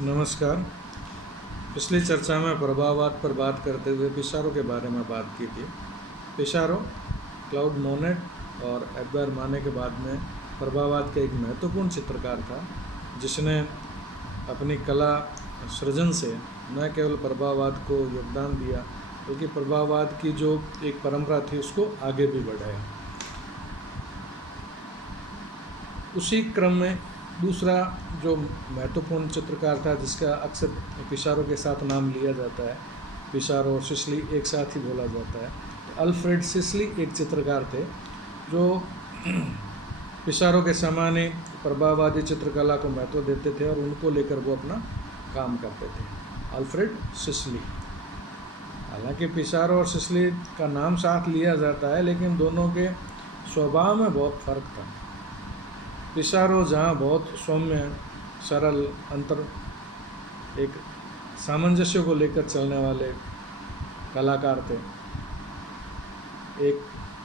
नमस्कार। पिछली चर्चा में प्रभाववाद पर बात करते हुए पिसारो के बारे में बात की थी। पिसारो, क्लाउड मोनेट और एडवर्ड माने के बाद में प्रभाववाद का एक महत्वपूर्ण चित्रकार था, जिसने अपनी कला सृजन से न केवल प्रभाववाद को योगदान दिया, बल्कि प्रभाववाद की जो एक परंपरा थी उसको आगे भी बढ़ाया। उसी क्रम में दूसरा जो महत्वपूर्ण चित्रकार था, जिसका अक्सर पिसारो के साथ नाम लिया जाता है, पिसारो और सिसली एक साथ ही बोला जाता है। अल्फ्रेड सिसली एक चित्रकार थे जो पिसारो के समान ही प्रभाववादी चित्रकला को महत्व देते थे और उनको लेकर वो अपना काम करते थे। Alfred Sicily. हालांकि पिसारो और सिसली का नाम साथ लिया जाता है, लेकिन दोनों के स्वभाव में बहुत फर्क था। पिसारो जहाँ बहुत सौम्य, सरल, अंतर एक सामंजस्य को लेकर चलने वाले कलाकार थे। एक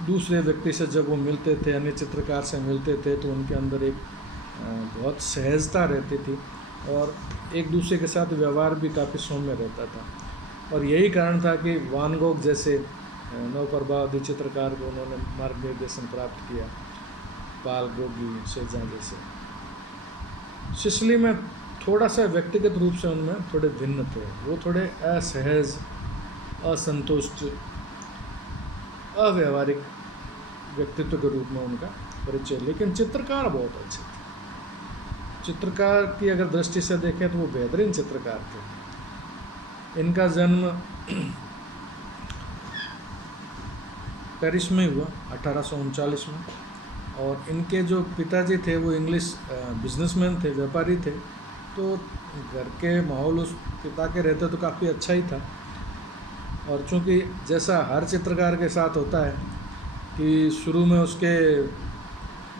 दूसरे व्यक्ति से जब वो मिलते थे, अन्य चित्रकार से मिलते थे, तो उनके अंदर एक बहुत सहजता रहती थी और एक दूसरे के साथ व्यवहार भी काफ़ी सौम्य रहता था। और यही कारण था कि वान गोग जैसे नवप्रभाववादी चित्रकार को उन्होंने मार्गनिर्देशन प्राप्त किया, पाल गोगी, सेजान जैसे। सिसली में थोड़ा सा व्यक्तिगत रूप से उनमें थोड़े भिन्न थे। वो थोड़े असहज, असंतुष्ट, अव्यवहारिक व्यक्तित्व के रूप में उनका परिचय, लेकिन चित्रकार बहुत अच्छे थे। चित्रकार की अगर दृष्टि से देखें तो वो बेहतरीन चित्रकार थे। इनका जन्म पेरिस में हुआ 1839 में, और इनके जो पिताजी थे वो इंग्लिश बिजनेसमैन थे, व्यापारी थे। तो घर के माहौल उस पिता के रहते तो काफ़ी अच्छा ही था। और चूँकि जैसा हर चित्रकार के साथ होता है कि शुरू में उसके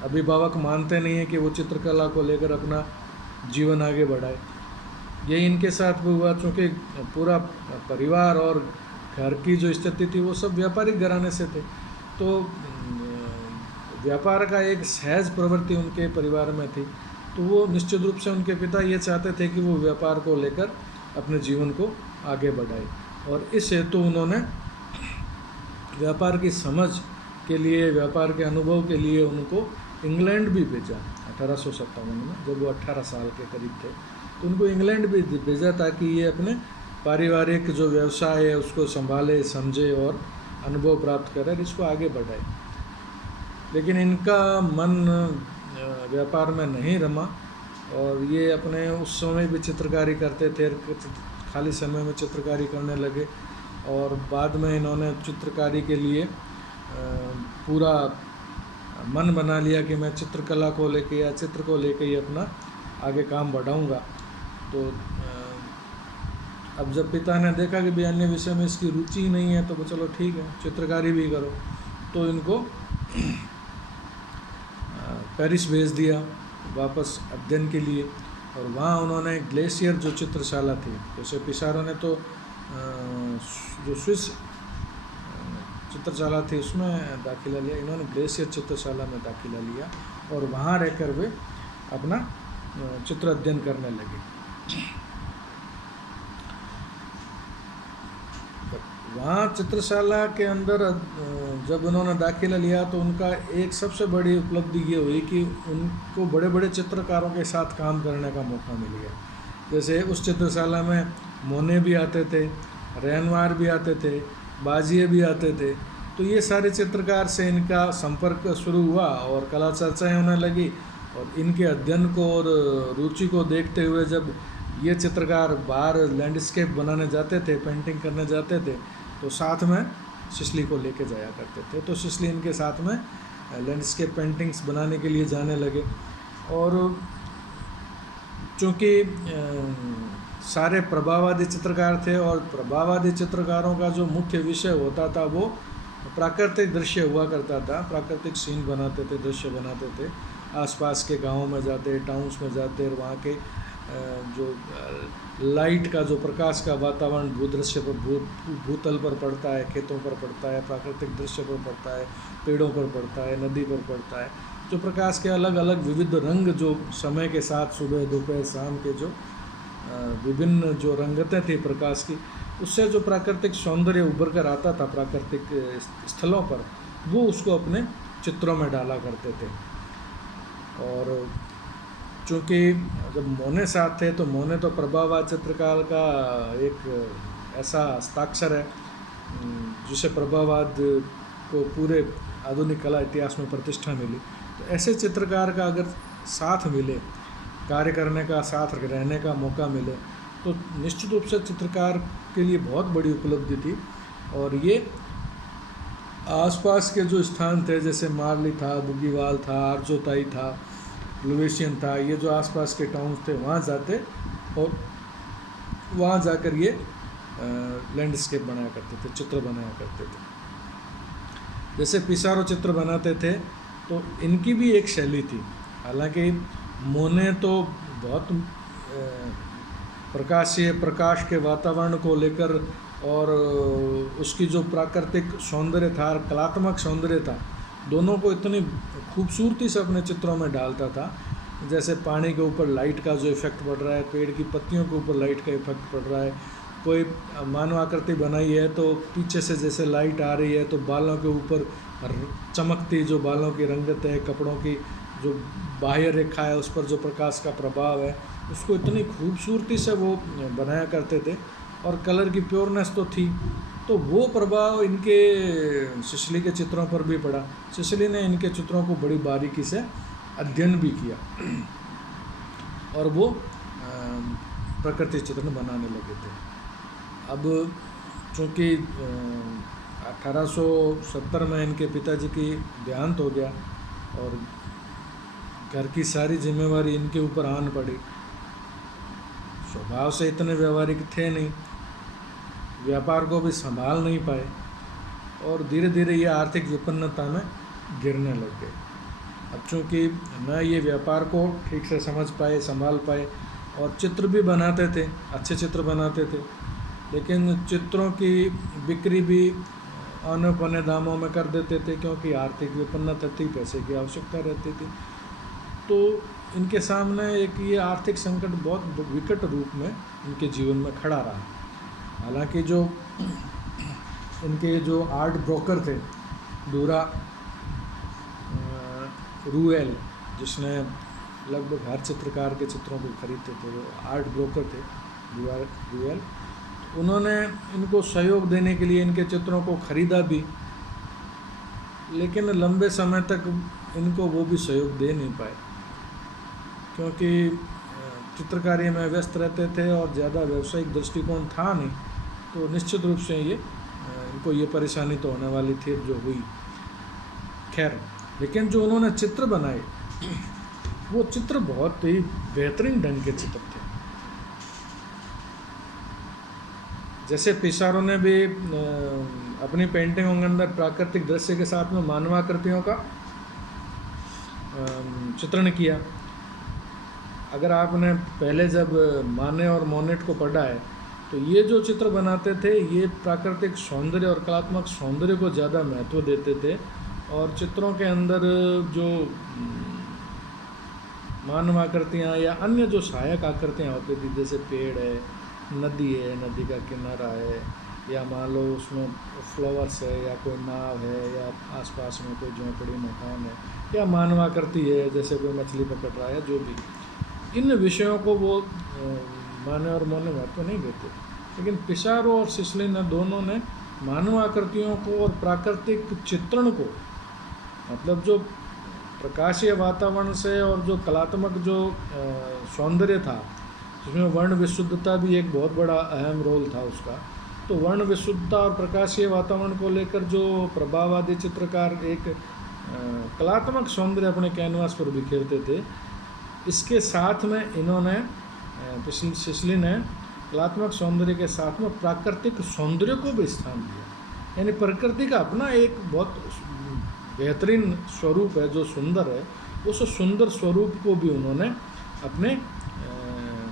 अभिभावक मानते नहीं हैं कि वो चित्रकला को लेकर अपना जीवन आगे बढ़ाए, यही इनके साथ भी हुआ। चूँकि पूरा परिवार और घर की जो स्थिति थी वो सब व्यापारिक घराने से थे, तो व्यापार का एक सहज प्रवृत्ति उनके परिवार में थी। तो वो निश्चित रूप से उनके पिता ये चाहते थे कि वो व्यापार को लेकर अपने जीवन को आगे बढ़ाए, और इस हेतु उन्होंने व्यापार की समझ के लिए, व्यापार के अनुभव के लिए उनको इंग्लैंड भी भेजा 1857 में, जब वो 18 साल के करीब थे। तो उनको इंग्लैंड भी भेजा ताकि ये अपने पारिवारिक जो व्यवसाय है उसको संभाले, समझे और अनुभव प्राप्त करे, इसको आगे बढ़ाए। लेकिन इनका मन व्यापार में नहीं रमा और ये अपने उस समय भी चित्रकारी करते थे, खाली समय में चित्रकारी करने लगे। और बाद में इन्होंने चित्रकारी के लिए पूरा मन बना लिया कि मैं चित्रकला को लेके या चित्र को लेके ही अपना आगे काम बढ़ाऊंगा। तो अब जब पिता ने देखा कि भी अन्य विषय में इसकी रुचि ही नहीं है, तो चलो ठीक है, चित्रकारी भी करो। तो इनको पेरिस भेज दिया वापस अध्ययन के लिए, और वहाँ उन्होंने ग्लेशियर जो चित्रशाला थी, जैसे पिसारो ने तो जो स्विस चित्रशाला थी उसमें दाखिला लिया, इन्होंने ग्लेशियर चित्रशाला में दाखिला लिया और वहाँ रहकर वे अपना चित्र अध्ययन करने लगे। वहाँ चित्रशाला के अंदर जब उन्होंने दाखिला लिया तो उनका एक सबसे बड़ी उपलब्धि ये हुई कि उनको बड़े बड़े चित्रकारों के साथ काम करने का मौका मिल गया। जैसे उस चित्रशाला में मोने भी आते थे, रेनवार भी आते थे, बाजिए भी आते थे। तो ये सारे चित्रकार से इनका संपर्क शुरू हुआ और कला चर्चाएँ होने लगी। और इनके अध्ययन को और रुचि को देखते हुए जब ये चित्रकार बाहर लैंडस्केप बनाने जाते थे, पेंटिंग करने जाते थे, तो साथ में सिसली को लेके जाया करते थे। तो सिसली इनके साथ में लैंडस्केप पेंटिंग्स बनाने के लिए जाने लगे। और चूँकि सारे प्रभाववादी चित्रकार थे और प्रभाववादी चित्रकारों का जो मुख्य विषय होता था वो प्राकृतिक दृश्य हुआ करता था। प्राकृतिक सीन बनाते थे, दृश्य बनाते थे, आसपास के गाँव में जाते, टाउन्स में जाते, और वहाँ के जो लाइट का, जो प्रकाश का वातावरण भूदृश्य पर, भूतल पर पड़ता है, खेतों पर पड़ता है, प्राकृतिक दृश्य पर पड़ता है, पेड़ों पर पड़ता है, नदी पर पड़ता है, जो प्रकाश के अलग अलग विविध रंग जो समय के साथ सुबह दोपहर शाम के जो विभिन्न जो रंगतें थी प्रकाश की, उससे जो प्राकृतिक सौंदर्य उभर कर आता था प्राकृतिक स्थलों पर, वो उसको अपने चित्रों में डाला करते थे। और चूँकि जब मोने साथ थे तो मोने तो प्रभाववाद चित्रकार का एक ऐसा हस्ताक्षर है जिसे प्रभाववाद को पूरे आधुनिक कला इतिहास में प्रतिष्ठा मिली। तो ऐसे चित्रकार का अगर साथ मिले, कार्य करने का, साथ रहने का मौका मिले, तो निश्चित रूप से चित्रकार के लिए बहुत बड़ी उपलब्धि थी। और ये आसपास के जो स्थान थे, जैसे मारली था, बुग्गीवाल था, आरजोताई था, लुवेशियन था, ये जो आसपास के टाउन्स थे, वहाँ जाते और वहाँ जाकर ये लैंडस्केप बनाया करते थे, चित्र बनाया करते थे। जैसे पिसारो चित्र बनाते थे तो इनकी भी एक शैली थी। हालांकि मोने तो बहुत प्रकाशीय, प्रकाश के वातावरण को लेकर और उसकी जो प्राकृतिक सौंदर्य था, कलात्मक सौंदर्य था, दोनों को इतनी खूबसूरती से अपने चित्रों में डालता था। जैसे पानी के ऊपर लाइट का जो इफ़ेक्ट पड़ रहा है, पेड़ की पत्तियों के ऊपर लाइट का इफ़ेक्ट पड़ रहा है, कोई मानव आकृति बनाई है तो पीछे से जैसे लाइट आ रही है तो बालों के ऊपर चमकती जो बालों की रंगत है, कपड़ों की जो बाह्य रेखा है, उस पर जो प्रकाश का प्रभाव है, उसको इतनी खूबसूरती से वो बनाया करते थे। और कलर की प्योरनेस तो थी, तो वो प्रभाव इनके सिसिली के चित्रों पर भी पड़ा। सिसिली ने इनके चित्रों को बड़ी बारीकी से अध्ययन भी किया और वो प्रकृति चित्र बनाने लगे थे। अब चूँकि 1870 में इनके पिताजी की देहांत हो गया और घर की सारी जिम्मेवारी इनके ऊपर आन पड़ी। स्वभाव से इतने व्यवहारिक थे नहीं, व्यापार को भी संभाल नहीं पाए और धीरे धीरे ये आर्थिक विपन्नता में गिरने लग गए। अब चूँकि न ये व्यापार को ठीक से समझ पाए, संभाल पाए, और चित्र भी बनाते थे, अच्छे चित्र बनाते थे, लेकिन चित्रों की बिक्री भी आने पौने दामों में कर देते थे क्योंकि आर्थिक विपन्नता थी, पैसे की आवश्यकता रहती थी। तो इनके सामने एक ये आर्थिक संकट बहुत विकट रूप में इनके जीवन में खड़ा रहा। हालांकि जो इनके जो आर्ट ब्रोकर थे, डूरा रूएल, जिसने लगभग हर चित्रकार के चित्रों को खरीदते थे, वो आर्ट ब्रोकर थे डूरा रूएल। उन्होंने इनको सहयोग देने के लिए इनके चित्रों को खरीदा भी, लेकिन लंबे समय तक इनको वो भी सहयोग दे नहीं पाए क्योंकि चित्रकारी में व्यस्त रहते थे और ज़्यादा व्यावसायिक दृष्टिकोण था नहीं। तो निश्चित रूप से ये इनको ये परेशानी तो होने वाली थी जो हुई। खैर, लेकिन जो उन्होंने चित्र बनाए वो चित्र बहुत ही बेहतरीन ढंग के चित्र थे। जैसे पिसारो ने भी अपनी पेंटिंगों के अंदर प्राकृतिक दृश्य के साथ में मानवाकृतियों का चित्रण किया। अगर आपने पहले जब माने और मोनेट को पढ़ा है तो ये जो चित्र बनाते थे ये प्राकृतिक सौंदर्य और कलात्मक सौंदर्य को ज़्यादा महत्व देते थे, और चित्रों के अंदर जो मानव आकृतियाँ या अन्य जो सहायक आकृतियाँ होती थी, जैसे पेड़ है, नदी है, नदी का किनारा है, या मान लो उसमें फ्लावर्स है, या कोई नाव है, या आसपास में कोई झोंपड़ी मकान है, या मानव आकृति है जैसे कोई मछली पकड़ रहा है, जो भी, इन विषयों को वो माने और मोने महत्व नहीं देते। लेकिन पिसारो और सिसिली ने दोनों ने मानव आकृतियों को और प्राकृतिक चित्रण को, मतलब जो प्रकाशीय वातावरण से और जो कलात्मक जो सौंदर्य था, जिसमें वर्ण विशुद्धता भी एक बहुत बड़ा अहम रोल था उसका, तो वर्ण विशुद्धता और प्रकाशीय वातावरण को लेकर जो प्रभाववादी चित्रकार एक कलात्मक सौंदर्य अपने कैनवास पर बिखेरते थे, इसके साथ में इन्होंने सिसिली ने कलात्मक सौंदर्य के साथ में प्राकृतिक सौंदर्य को भी स्थान दिया। यानी प्रकृति का अपना एक बहुत बेहतरीन स्वरूप है जो सुंदर है, उस सुंदर स्वरूप को भी उन्होंने अपने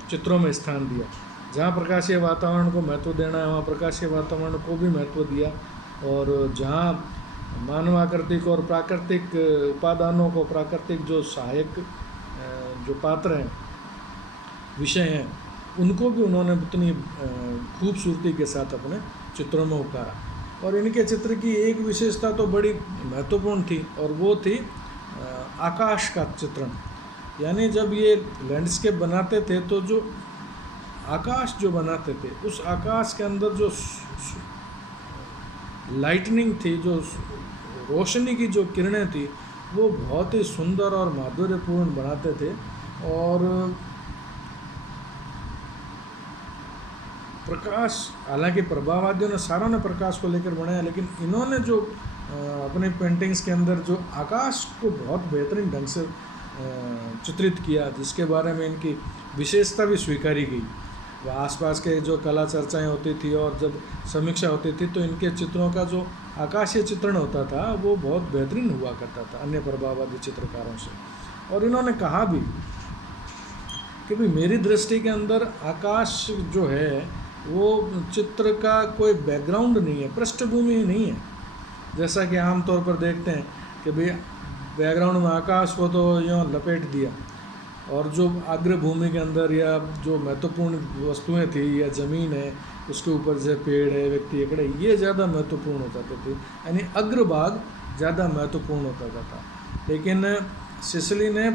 चित्रों में स्थान दिया। जहाँ प्रकाशीय वातावरण को महत्व देना है वहाँ प्रकाशीय वातावरण को भी महत्व दिया, और जहाँ मानव आकृतिक और प्राकृतिक उपादानों को, प्राकृतिक जो सहायक जो पात्र हैं, विषय हैं, उनको भी उन्होंने उतनी खूबसूरती के साथ अपने चित्रों में उतारा। और इनके चित्र की एक विशेषता तो बड़ी महत्वपूर्ण थी, और वो थी आकाश का चित्रण। यानी जब ये लैंडस्केप बनाते थे तो जो आकाश जो बनाते थे, उस आकाश के अंदर जो लाइटनिंग थी, जो रोशनी की जो किरणें थी, वो बहुत ही सुंदर और माधुर्यपूर्ण बनाते थे। और प्रकाश, हालांकि प्रभाववादियों ने सारों ने प्रकाश को लेकर बनाया, लेकिन इन्होंने जो अपने पेंटिंग्स के अंदर जो आकाश को बहुत बेहतरीन ढंग से चित्रित किया, जिसके बारे में इनकी विशेषता भी स्वीकारी गई। वह आसपास के जो कला चर्चाएं होती थी और जब समीक्षा होती थी, तो इनके चित्रों का जो आकाशीय चित्रण होता था वो बहुत बेहतरीन हुआ करता था अन्य प्रभाववादी चित्रकारों से। और इन्होंने कहा भी कि भाई मेरी दृष्टि के अंदर आकाश जो है वो चित्र का कोई बैकग्राउंड नहीं है, पृष्ठभूमि नहीं है। जैसा कि आमतौर पर देखते हैं कि भाई बैकग्राउंड में आकाश को तो यूँ लपेट दिया, और जो अग्रभूमि के अंदर या जो महत्वपूर्ण वस्तुएं थी या ज़मीन है, उसके ऊपर जैसे पेड़ है, व्यक्ति है, खड़े, ये ज़्यादा महत्वपूर्ण होता थे। यानी अग्रभाग ज़्यादा महत्वपूर्ण होता था। लेकिन सिसिली ने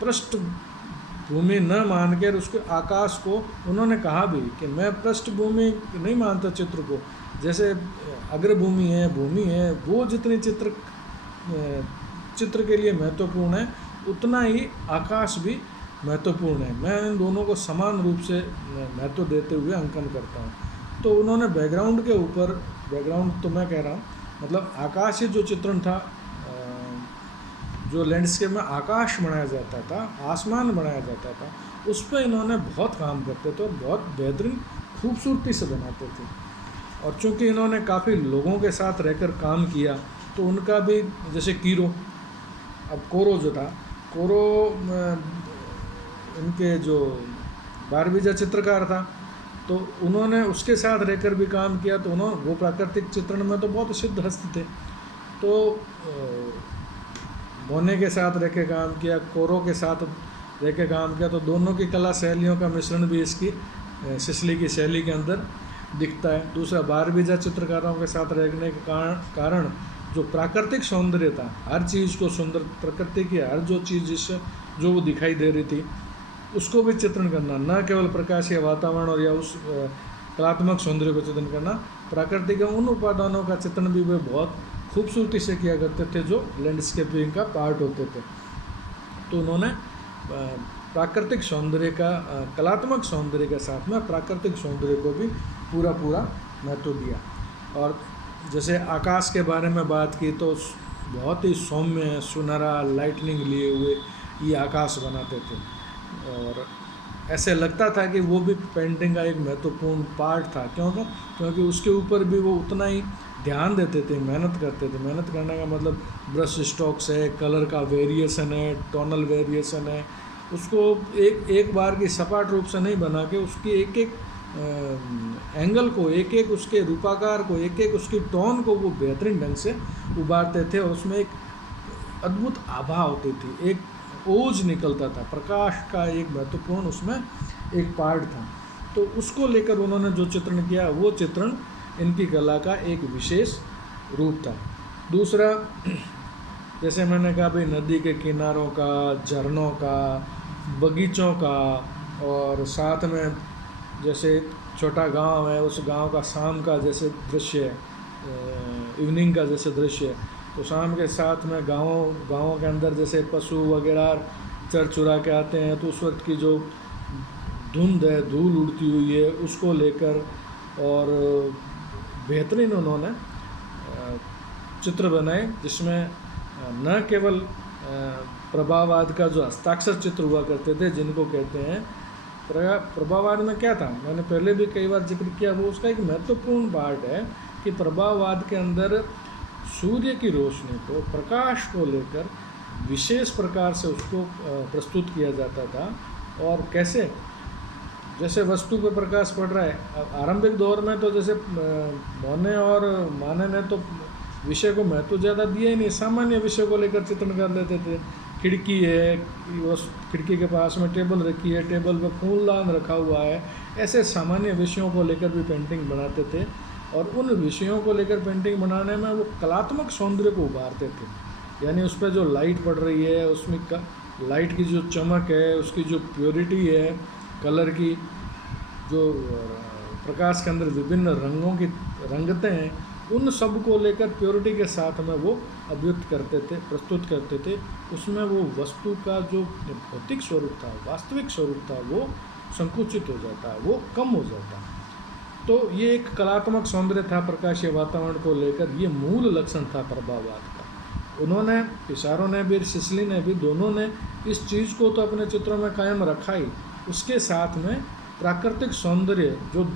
पृष्ठभूमि न मानकर उसके आकाश को, उन्होंने कहा भी कि मैं पृष्ठभूमि नहीं मानता चित्र को, जैसे अग्रभूमि है, भूमि है, वो जितनी चित्र के लिए महत्वपूर्ण है, उतना ही आकाश भी महत्वपूर्ण है। मैं इन दोनों को समान रूप से महत्व देते हुए अंकन करता हूँ। तो उन्होंने बैकग्राउंड के ऊपर, बैकग्राउंड तो मैं कह रहा हूँ, मतलब आकाशीय जो चित्रण था, जो लैंडस्केप में आकाश बनाया जाता था, आसमान बनाया जाता था, उस पर इन्होंने बहुत काम करते थे और बहुत बेहतरीन खूबसूरती से बनाते थे। और चूँकि इन्होंने काफ़ी लोगों के साथ रहकर काम किया, तो उनका भी, जैसे कीरो, अब कोरो जो था, कोरो इनके जो बारबीजा चित्रकार था, तो उन्होंने उसके साथ रहकर भी काम किया। तो उन्होंने, वो प्राकृतिक चित्रण में तो बहुत सिद्ध हस्त थे, तो मोने के साथ रह के काम किया, कोरो के साथ रह के काम किया। तो दोनों की कला शैलियों का मिश्रण भी इसकी सिसिली की शैली के अंदर दिखता है। दूसरा, बारबीजा चित्रकारों के साथ रहने के कारण जो प्राकृतिक सौंदर्य था, हर चीज़ को सुंदर, प्रकृति की हर जो चीज़ जिससे जो वो दिखाई दे रही थी, उसको भी चित्रण करना, न केवल प्रकाश या वातावरण और या उस कलात्मक सौंदर्य को चित्रण करना, प्रकृति के उन उपादानों का चित्रण भी वे बहुत खूबसूरती से किया करते थे, जो लैंडस्केपिंग का पार्ट होते थे। तो उन्होंने प्राकृतिक सौंदर्य का, कलात्मक सौंदर्य के साथ में प्राकृतिक सौंदर्य को भी पूरा महत्व दिया। और जैसे आकाश के बारे में बात की, तो बहुत ही सौम्य, सुनहरा, लाइटनिंग लिए हुए ये आकाश बनाते थे, और ऐसे लगता था कि वो भी पेंटिंग का एक महत्वपूर्ण पार्ट था। क्योंकि उसके ऊपर भी वो उतना ही ध्यान देते थे, मेहनत करते थे। मेहनत करने का मतलब ब्रश स्ट्रोक्स है, कलर का वेरिएशन है, टोनल वेरिएशन है, उसको एक बार की सपाट रूप से नहीं बना के उसकी एक एंगल को, एक उसके रूपाकार को, एक उसकी टोन को वो बेहतरीन ढंग से उभारते थे, और उसमें एक अद्भुत आभा होती थी, एक ओज निकलता था, प्रकाश का एक महत्वपूर्ण उसमें एक पार्ट था। तो उसको लेकर उन्होंने जो चित्रण किया, वो चित्रण इनकी कला का एक विशेष रूप था। दूसरा, जैसे मैंने कहा भाई, नदी के किनारों का, झरनों का, बगीचों का, और साथ में जैसे छोटा गांव है, उस गांव का शाम का जैसे दृश्य है, इवनिंग का जैसे दृश्य है, तो शाम के साथ में गाँवों के अंदर जैसे पशु वगैरह चर चुरा के आते हैं, तो उस वक्त की जो धुंध है, धूल उड़ती हुई है, उसको लेकर और बेहतरीन उन्होंने चित्र बनाए, जिसमें न केवल प्रभाववाद का जो हस्ताक्षर चित्र हुआ करते थे, जिनको कहते हैं प्रभाववाद में क्या था, मैंने पहले भी कई बार जिक्र किया, वो उसका एक महत्वपूर्ण पार्ट है कि प्रभाववाद के अंदर सूर्य की रोशनी को, प्रकाश को लेकर विशेष प्रकार से उसको प्रस्तुत किया जाता था। और कैसे, जैसे वस्तु पर प्रकाश पड़ रहा है, आरंभिक दौर में तो जैसे मोने और माने ने तो विषय को महत्व ज़्यादा दिया ही नहीं, सामान्य विषय को लेकर चित्रण कर लेते थे खिड़की है, उस खिड़की के पास में टेबल रखी है, टेबल पर फूलदान रखा हुआ है, ऐसे सामान्य विषयों को लेकर भी पेंटिंग बनाते थे। और उन विषयों को लेकर पेंटिंग बनाने में वो कलात्मक सौंदर्य को उभारते थे। यानी उस पर जो लाइट पड़ रही है, उसमें लाइट की जो चमक है, उसकी जो प्योरिटी है, कलर की जो प्रकाश के अंदर विभिन्न रंगों की रंगतें हैं, उन सब को लेकर प्योरिटी के साथ में वो अभिव्यक्त करते थे, प्रस्तुत करते थे। उसमें वो वस्तु का जो भौतिक स्वरूप था, वास्तविक स्वरूप था, वो संकुचित हो जाता, वो कम हो जाता। तो ये एक कलात्मक सौंदर्य था प्रकाशीय वातावरण को लेकर, ये मूल लक्षण था प्रभाववाद का। उन्होंने, पिसारो ने भी, सिसिली ने भी, दोनों ने इस चीज़ को तो अपने चित्रों में कायम रखा ही, उसके साथ में प्राकृतिक सौंदर्य, जो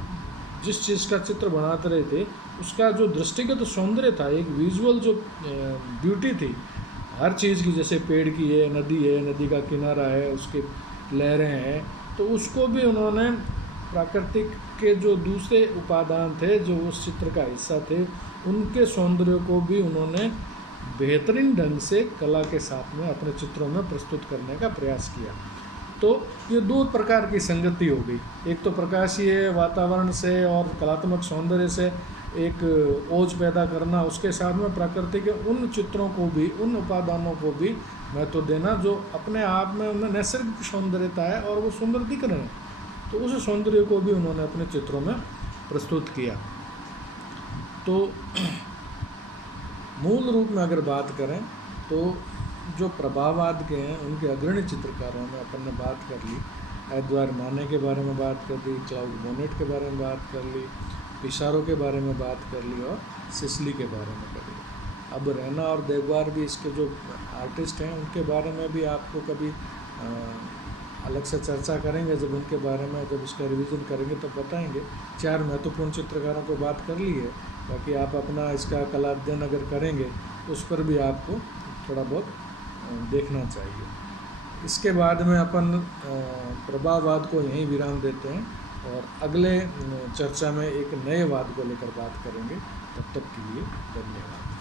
जिस चीज़ का चित्र बनाते रहे थे, उसका जो दृष्टिगत सौंदर्य था, एक विजुअल जो ब्यूटी थी हर चीज़ की, जैसे पेड़ की है, नदी का किनारा है, उसके लहरें हैं, तो उसको भी उन्होंने प्राकृतिक के जो दूसरे उपादान थे, जो उस चित्र का हिस्सा थे, उनके सौंदर्य को भी उन्होंने बेहतरीन ढंग से कला के साथ में अपने चित्रों में प्रस्तुत करने का प्रयास किया। तो ये दो प्रकार की संगति हो गई, एक तो प्रकाशीय वातावरण से और कलात्मक सौंदर्य से एक ओज पैदा करना, उसके साथ में प्रकृति के उन चित्रों को भी, उन उपादानों को भी महत्व देना जो अपने आप में उनमें नैसर्गिक सौंदर्यता है और वो सुंदर दिख रहे हैं, तो उस सौंदर्य को भी उन्होंने अपने चित्रों में प्रस्तुत किया। तो मूल रूप में अगर बात करें तो जो प्रभाववाद के हैं, उनके अग्रणी चित्रकारों में अपन ने बात कर ली, एडवर्ड माने के बारे में बात कर ली, क्लाउड मोनेट के बारे में बात कर ली, पिसारो के बारे में बात कर ली और सिसिली के बारे में कर ली। अब रैना और देगवार भी इसके जो आर्टिस्ट हैं, उनके बारे में भी आपको कभी अलग से चर्चा करेंगे, जब उनके बारे में जब इसका रिवीजन करेंगे तो बताएंगे। 4 महत्वपूर्ण चित्रकारों को बात कर ली है, बाकी आप अपना इसका कला अध्ययन अगर करेंगे उस पर भी आपको थोड़ा बहुत देखना चाहिए। इसके बाद में अपन प्रभाववाद को यहीं विराम देते हैं और अगले चर्चा में एक नए वाद को लेकर बात करेंगे। तब तक के लिए धन्यवाद।